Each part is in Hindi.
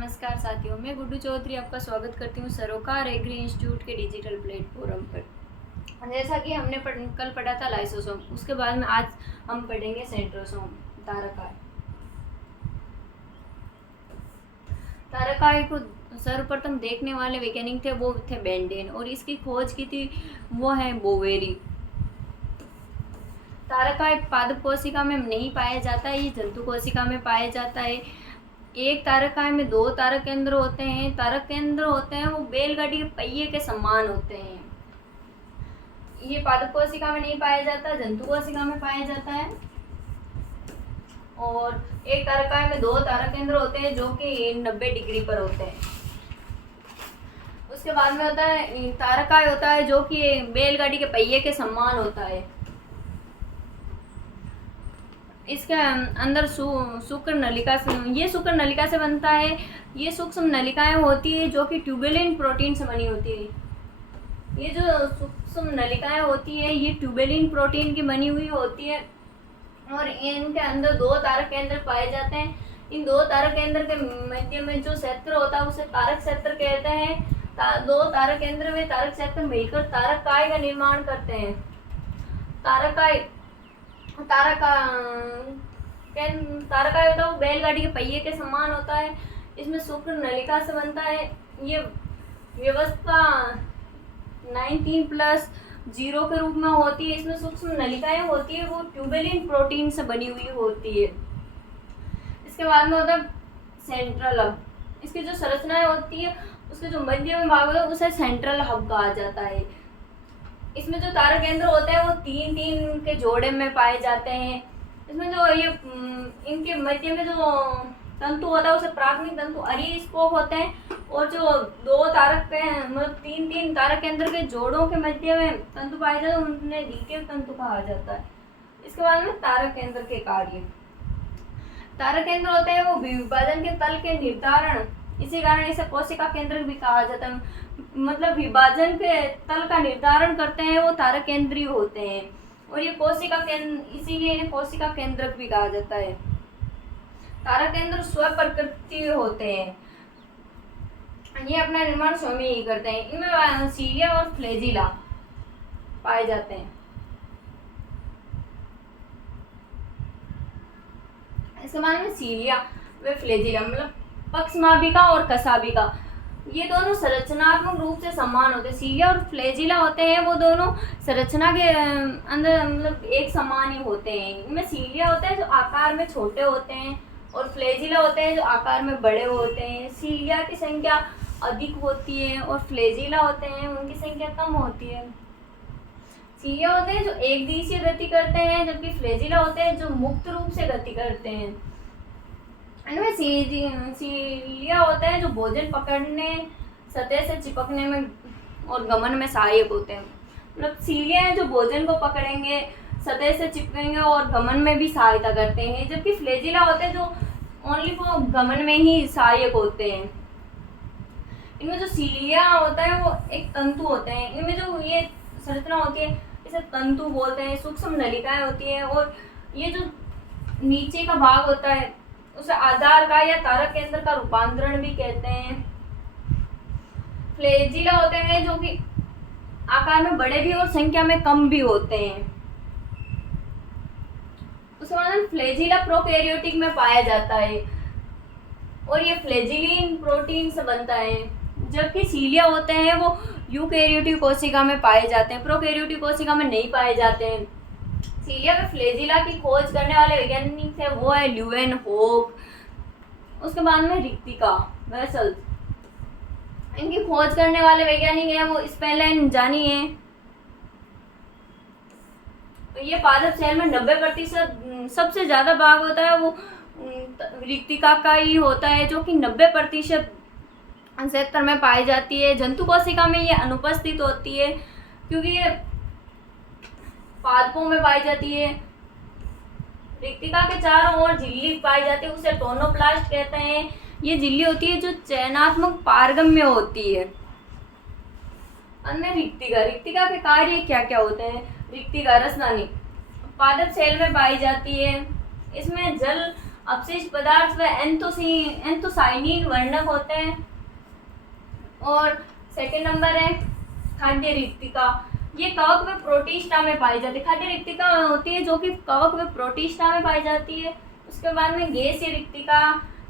नमस्कार साथियों, मैं गुड्डू चौधरी आपका स्वागत करती हूँ सरोकार एग्री इंस्टीट्यूट के डिजिटल प्लेटफॉर्म पर। जैसा कि हमने कल पढ़ा था लाइसोसोम, उसके बाद में आज हम पढ़ेंगे सेंट्रोसोम। तारकाय तारकाय को सर्वप्रथम देखने वाले वैज्ञानिक थे वो थे बेंडेन, और इसकी खोज की थी वो है बोवेरी। तारकाय पादप कोशिका में नहीं पाया जाता है, ये जंतु कोशिका में पाया जाता है। एक तारकाय में 2 तारक केंद्र होते हैं। तारक केंद्र होते हैं वो बैलगाड़ी के पहिए के समान होते हैं। ये पादप कोशिका में नहीं पाया जाता, जंतु कोशिका में पाया जाता है। और एक तारकाय में 2 तारक केंद्र होते हैं जो कि 90 डिग्री पर होते हैं। उसके बाद में होता है तारकाय होता है जो कि बैलगाड़ी के पहिए के समान होता है। इसके अंदर शुक्र नलिका से, ये शुक्र नलिका से बनता है। ये सूक्ष्म नलिकाएं होती है जो कि ट्यूबुलिन प्रोटीन से बनी होती है। ये जो सूक्ष्म नलिकाएं होती है ये ट्यूबुलिन प्रोटीन की बनी हुई होती है, और इनके अंदर 2 तारक केंद्र पाए जाते हैं। इन 2 तारक केंद्र के मध्य में जो क्षेत्र होता है उसे तारक क्षेत्र कहते हैं। 2 तारक केंद्र में तारक क्षेत्र मिलकर तारकाय का निर्माण करते हैं। तारकाय होता है वो बैलगाड़ी के पहिए के समान होता है। इसमें शुक्र नलिका से बनता है। ये व्यवस्था 19+0 के रूप में होती है। इसमें सूक्ष्म नलिकाएं होती है वो ट्यूबुलिन प्रोटीन से बनी हुई होती है। इसके बाद में होता है सेंट्रल हब। इसकी जो संरचना होती है उसके जो मध्य में भाग होता है उसे सेंट्रल हब कहा जाता है। इसमें जो तारक केंद्र होते हैं वो 3-3 के जोड़े में पाए जाते हैं। इसमें जो ये इनके मध्य में जो तंतु होता है उसे प्राथमिक तंतु अरिस्पोक होते हैं, और जो 2 तारक के मतलब 3-3 तारक केंद्र के जोड़ों के मध्य में तंतु पाए जाते हैं उन्हें द्वितीयक तंतु कहा जाता है। इसके बाद में तारक केंद्र के कार्य। तारक केंद्र होते हैं वो विभाजन के तल के निर्धारण, इसी कारण इसे कोशिका केंद्र भी कहा जाता है। मतलब विभाजन के तल का निर्धारण करते हैं वो तारक केंद्रीय होते हैं, और ये कोशिका केंद्र, इसीलिए इन्हें कोशिका केंद्रक भी कहा जाता है। तारक केंद्र स्वप्रकृति होते हैं, ये अपना निर्माण स्वयं ही करते हैं। इनमें सीलिया और फ्लैजिला पाए जाते हैं। इसके बाद में सीलिया व फ्लैजिला मतलब पक्षमाभिका और कशाभिका, ये दोनों संरचनात्मक रूप से समान होते हैं। सीलिया और फ्लैजिला होते हैं वो दोनों संरचना के अंदर मतलब एक समान ही होते हैं। इनमें सीलिया होते हैं जो आकार में छोटे होते हैं, और फ्लैजिला होते हैं जो आकार में बड़े होते हैं। सीलिया की संख्या अधिक होती है और फ्लैजिला होते हैं उनकी संख्या कम होती है। सीलिया होते हैं जो एक दिशीय गति करते हैं, जबकि फ्लैजिला होते हैं जो मुक्त रूप से गति करते हैं। इनमें सीलिया होते हैं जो भोजन पकड़ने, सतह से चिपकने में और गमन में सहायक होते हैं। मतलब सीलिया है जो भोजन को पकड़ेंगे, सतह से चिपकेंगे और गमन में भी सहायता करते हैं, जबकि फ्लैजिला होते हैं जो ओनली वो गमन में ही सहायक होते हैं। इनमें जो सीलिया होता है वो एक तंतु होते हैं। इनमें जो ये संरचना होती है इसे तंतु बोलते हैं। सूक्ष्म नलिकाएं होती हैं, और ये जो नीचे का भाग होता है उसे आधार का या तारक केंद्र का रूपांतरण भी कहते हैं। फ्लैजिला होते हैं जो कि आकार में बड़े भी और संख्या में कम भी होते हैं। उसके बाद फ्लैजिला प्रोकैरियोटिक में पाया जाता है, और ये फ्लैजिलिन प्रोटीन से बनता है, जबकि सीलिया होते हैं वो यूकैरियोटिक कोशिका में पाए जाते हैं, प्रोकैरियोटिक कोशिका में नहीं पाए जाते हैं। सीलिया में फ्लैजिला की खोज करने वाले वैज्ञानिक थे वो है ल्यूवेनहोक। उसके बाद में रिक्तिका वेसल्स, इनकी खोज करने वाले वैज्ञानिक हैं वो स्पेलेनजानी है। तो ये पादप सेल में 90% सबसे ज्यादा भाग होता है वो रिक्तिका का ही होता है, जो कि 90% क्षेत्र में पाई जाती है। जंतु कोशिका में ये अनुपस्थित होती है क्योंकि ये पादपों में पाई जाती है। रिक्तिका के चारों ओर झिल्ली पाई जाती है, उसे टोनोप्लास्ट कहते हैं। ये झिल्ली होती है जो चयनात्मक पारगम्य होती है। अन्य रिक्तिका के कार्य क्या क्या होते हैं? रिक्तिका रसनानी पादप सेल में पाई जाती है। इसमें जल अपशिष्ट पदार्थ व एंथोसाइनिन वर्णक होते हैं। और सेकंड नंबर है खाद्य रिक्तिका। ये कवक व प्रोटिस्टा में पाई जाती है। खाद्य रिक्तिका होती है जो कि कवक व प्रोटिस्टा में पाई जाती है। उसके बाद में गैसीय रिक्तिका,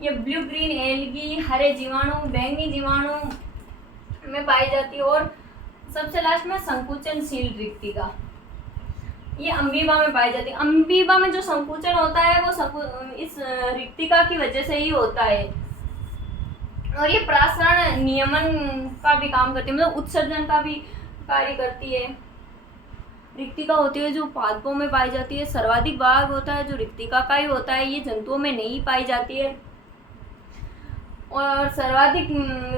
ये ब्लू ग्रीन एल्गी, हरे जीवाणु, बैंगनी जीवाणु में पाई जाती है। और सबसे लास्ट में संकुचनशील रिक्तिका, ये अमीबा में पाई जाती है। अमीबा में जो संकुचन होता है वो इस रिक्तिका की वजह से ही होता है। और ये प्रसारण नियमन का भी काम करती है, मतलब उत्सर्जन का भी कार्य करती है। रिक्तिका होती है जो पादपों में पाई जाती है। सर्वाधिक भाग होता है जो रिक्तिका का ही होता है, ये जंतुओं में नहीं पाई जाती है। और सर्वाधिक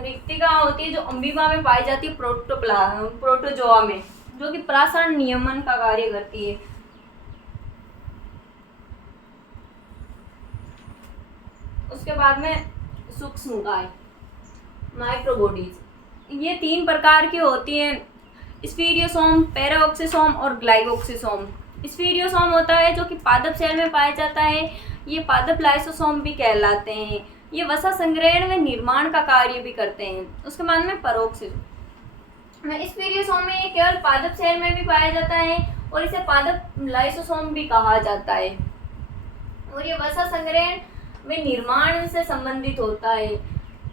रिक्तिका होती है जो अमीबा में पाई जाती है, प्रोटोजोआ में, जो कि प्रसारण नियमन का कार्य करती है। उसके बाद में सूक्ष्मकाय, माइक्रोबॉडीज, ये 3 प्रकार की होती हैं, स्फीरियोसोम, पैराऑक्सिसोम और ग्लाइकोक्सिसोम। स्फीरियोसोम होता है जो कि पादप सेल में पाया जाता है, ये पादप लाइसोसोम भी कहलाते हैं। ये वसा संग्रहण व निर्माण का कार्य भी करते हैं। उसके बाद में परोक्सिसोम, स्फीरियोसोम में ये केवल पादप सेल में भी पाया जाता है और इसे पादप लाइसोसोम भी कहा जाता है। और ये वसा संग्रहण व निर्माण से संबंधित होता है।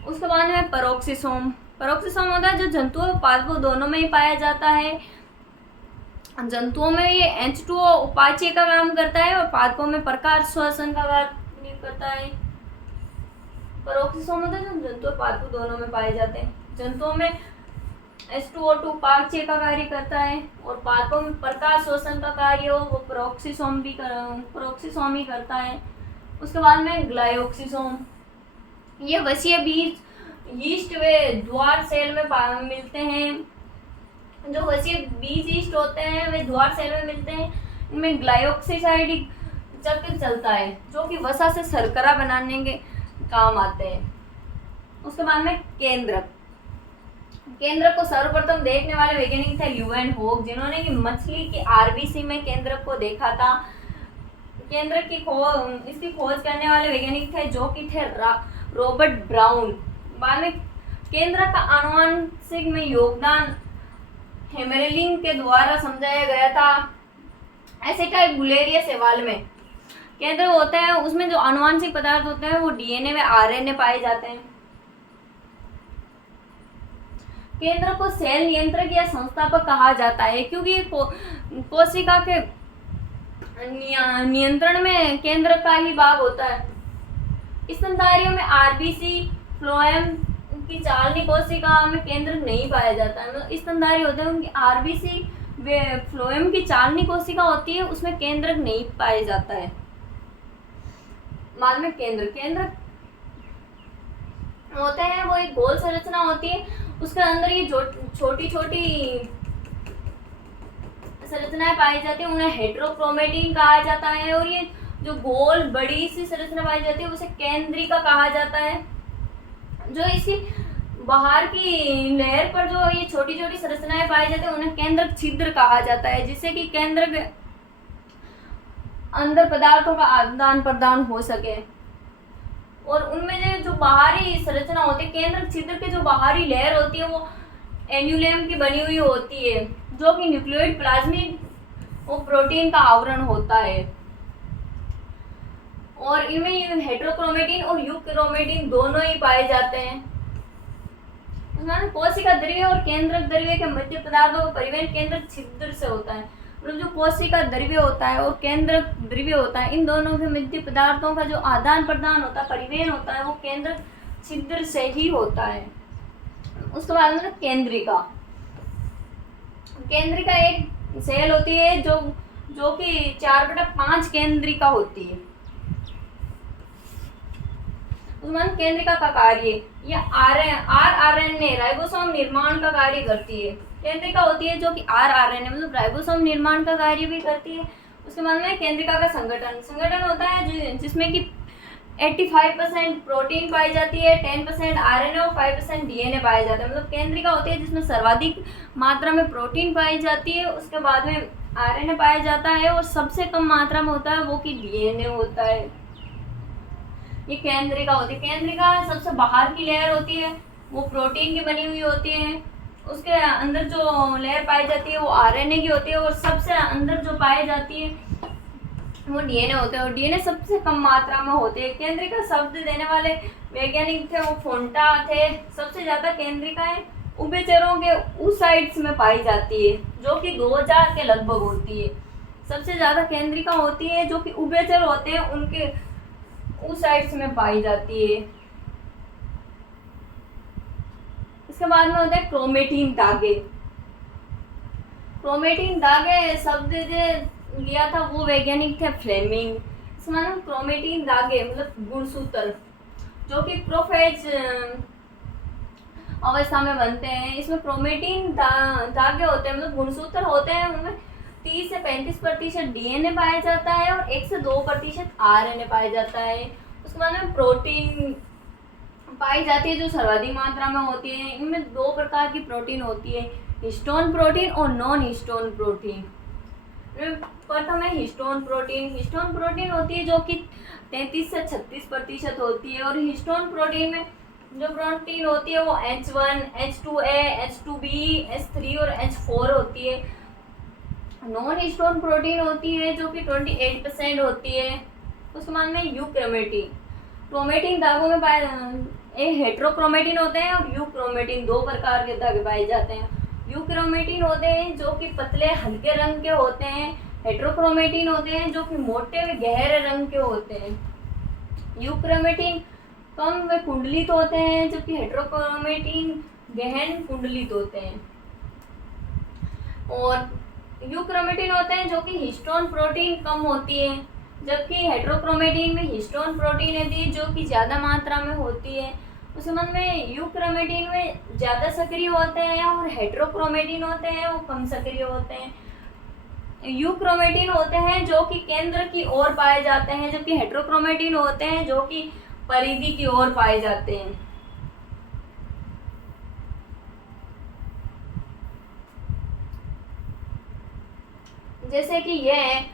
उसके बाद में परोक्सिसोम, परोक्सिसोम होता है जो जंतुओं और पादपों दोनों में ही पाया जाता है। जंतुओं में ये H2O उपाचय का काम करता है और पादपों में प्रकाश श्वसन का कार्य करता है। परोक्सिसोम होता है जो जंतु और पादपों दोनों में पाए जाते हैं। जंतुओं में H2O2 उपाचय का कार्य करता है और पादपों में प्रकाश श्वसन का कार्य हो वो परोक्सिसोम ही करता है। उसके बाद में ग्लाइकोक्सिसोम, ये वसीय बीज यीस्ट वे द्वार सेल में मिलते हैं। जो वसीय बीज यीस्ट होते हैं वे द्वार सेल में मिलते हैं। इनमें ग्लाइकोक्सिसाइड चक्र चलता है जो कि वसा से शर्करा बनाने के काम आते हैं। उसके बाद में केंद्रक, केंद्रक को सर्वप्रथम देखने वाले वैज्ञानिक थे ल्यूएन होग, जिन्होंने कि मछली की आरबीसी में केंद्रक को देखा था। केंद्रक की इसकी खोज करने वाले वैज्ञानिक थे जो कि थे रॉबर्ट ब्राउन। बाद में केंद्रक का आनुवंशिक में योगदान हेमरेलिंग के द्वारा समझाया गया था। एसिटाइलबुलेरिया शैवाल में केंद्रक होते हैं, उसमें जो आनुवंशिक पदार्थ होते हैं वो डीएनए व आरएनए पाए जाते हैं। केंद्रक को सेल नियंत्रक या संस्थापक कहा जाता है क्योंकि कोशिका के नियंत्रण में केंद्रक का ही भाग होता है। स्तनधारियों में आरबीसी, फ्लोएम की चालनी कोशिका में केंद्रक नहीं पाया जाता है। मतलब स्तनधारी होते हैं उनकी आरबीसी वे फ्लोएम की चालनी कोशिका होती है, उसमें केंद्रक नहीं पाया जाता है। बाद में केंद्रक होते हैं वो एक गोल संरचना होती है, उसके अंदर ये छोटी छोटी संरचनाएं पाई जाती है, उन्हें हेटेरोक्रोमेटिन कहा जाता है। और ये जो गोल बड़ी सी संरचना पाई जाती है उसे केंद्रिका कहा जाता है। जो इसी बाहर की लेयर पर जो ये छोटी छोटी संरचनाएं पाई जाती है उन्हें केंद्रक छिद्र कहा जाता है, जिससे कि केंद्रक अंदर पदार्थों का आदान प्रदान हो सके। और उनमें जो बाहरी संरचना होती है, केंद्रक छिद्र की जो बाहरी लेयर होती है वो एन्यूलेम की बनी हुई होती है, जो कि न्यूक्लियोइड प्लाज्मिड और प्रोटीन का आवरण होता है। और इनमें हेटेरोक्रोमेटिन और यूक्रोमेटिन दोनों ही पाए जाते हैं। कोशिका द्रव्य और केंद्रक द्रव्य के मध्य पदार्थों का परिवहन केंद्रक छिद्र से होता है। मतलब जो कोशिका द्रव्य होता है और केंद्रक द्रव्य होता है, इन दोनों के मध्य पदार्थों का जो आदान प्रदान होता है, परिवहन होता है, वो केंद्रक छिद्र से ही होता है। उसके बाद में केंद्रिका, केंद्रिका एक सेल होती है जो कि 4/5 केंद्रिका होती है। उसमें केंद्रिका का कार्य यह आरएनए राइबोसोम निर्माण का कार्य करती है। केंद्रिका होती है जो कि आरएनए मतलब राइबोसोम निर्माण का कार्य भी करती है। उसके बाद में केंद्रिका का संगठन होता है जिसमें कि 85% प्रोटीन पाई जाती है, 10% आरएनए और 5% डीएनए पाया जाता है। मतलब केंद्रिका होती है जिसमें सर्वाधिक मात्रा में प्रोटीन पाई जाती है, उसके बाद में आरएनए पाया जाता है और सबसे कम मात्रा में होता है वो कि डीएनए होता है। ये केंद्रिका होती है। केंद्रिका सबसे बाहर की लेयर होती है, वो प्रोटीन की बनी हुई होती है। उसके अंदर जो लेयर पाई जाती है वो आरएनए की होती है, और सबसे अंदर जो पाई जाती है वो डीएनए होते हैं, और डीएनए सबसे कम मात्रा में होते हैं। केंद्रिका शब्द देने वाले वैज्ञानिक थे वो फोंटा थे। सबसे ज़्यादा केंद्रिकाएं उभयचरों के उस साइड्स में पाई जाती है, जो कि 2000 के लगभग होती है। सबसे ज़्यादा केंद्रिका होती है जो कि उभयचर होते हैं, उनके उस साइड्स में पाई जाती है। इसके बाद में होता है क्रोमेटिन धागे। क्रोमेटिन धागे शब्द लिया था वो वैज्ञानिक थे फ्लेमिंग। इसमें क्रोमेटिन धागे मतलब गुणसूत्र, जो कि प्रोफेज अवस्था में बनते हैं। इसमें क्रोमेटिन धागे होते हैं मतलब गुणसूत्र होते हैं, उनमें 30 से 35% डीएनए पाया जाता है और 1 से 2% आरएनए पाया जाता है। उसके बाद में प्रोटीन पाई जाती है जो सर्वाधिक मात्रा में होती है। इनमें 2 प्रकार की प्रोटीन होती है, हिस्टोन प्रोटीन और नॉन हिस्टोन प्रोटीन। प्रथम है हिस्टोन प्रोटीन। हिस्टोन प्रोटीन होती है जो कि 33 से 36% होती है, और हिस्टोन प्रोटीन में जो प्रोटीन होती है वो H1, H2A, H2B, H3 और H4 होती है। नॉन हिस्टोन प्रोटीन होती है जो कि 28% होती है। उसके बाद में यूक्रोमेटिन। क्रोमेटिन धागों में पाए हेट्रोक्रोमेटिन होते हैं और यूक्रोमेटिन, 2 प्रकार के धागे पाए जाते हैं। यूक्रोमेटिन होते हैं जो कि पतले हल्के रंग के होते हैं। हेट्रोक्रोमेटिन होते हैं जो कि मोटे व गहरे रंग के होते हैं। यूक्रोमेटिन कम व कुंडलित होते हैं, जबकि हेट्रोक्रोमेटिन गहन कुंडलित होते हैं। और यूक्रोमेटिन होते हैं जो कि हिस्टोन प्रोटीन कम होती है, जबकि हेट्रोक्रोमेटिन में हिस्टोन प्रोटीन यदि जो कि ज़्यादा मात्रा में होती है। उस संबंध में यूक्रोमेटिन में ज़्यादा सक्रिय होते हैं और हेट्रोक्रोमेटिन होते हैं वो कम सक्रिय होते हैं। यूक्रोमेटिन होते हैं जो कि केंद्र की ओर पाए जाते हैं, जबकि हेट्रोक्रोमेटिन होते हैं जो कि परिधि की ओर पाए जाते हैं। जैसे कि यह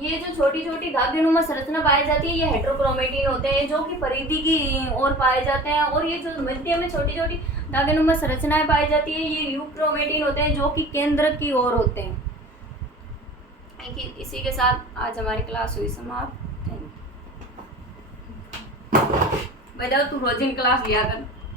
ये जो छोटी छोटी धागेनुमा संरचना पाई जाती है ये हेट्रोक्रोमेटिन होते हैं जो कि परिधि की ओर पाए जाते हैं, और ये जो मध्य में छोटी छोटी धागेनुमा संरचनाएं पाई जाती है ये यूक्रोमेटिन होते हैं जो कि केंद्र की ओर होते हैं। इसी के साथ आज हमारी क्लास हुई समाप्त। Thank you. बताओ तू रोज इन क्लास लिया कर।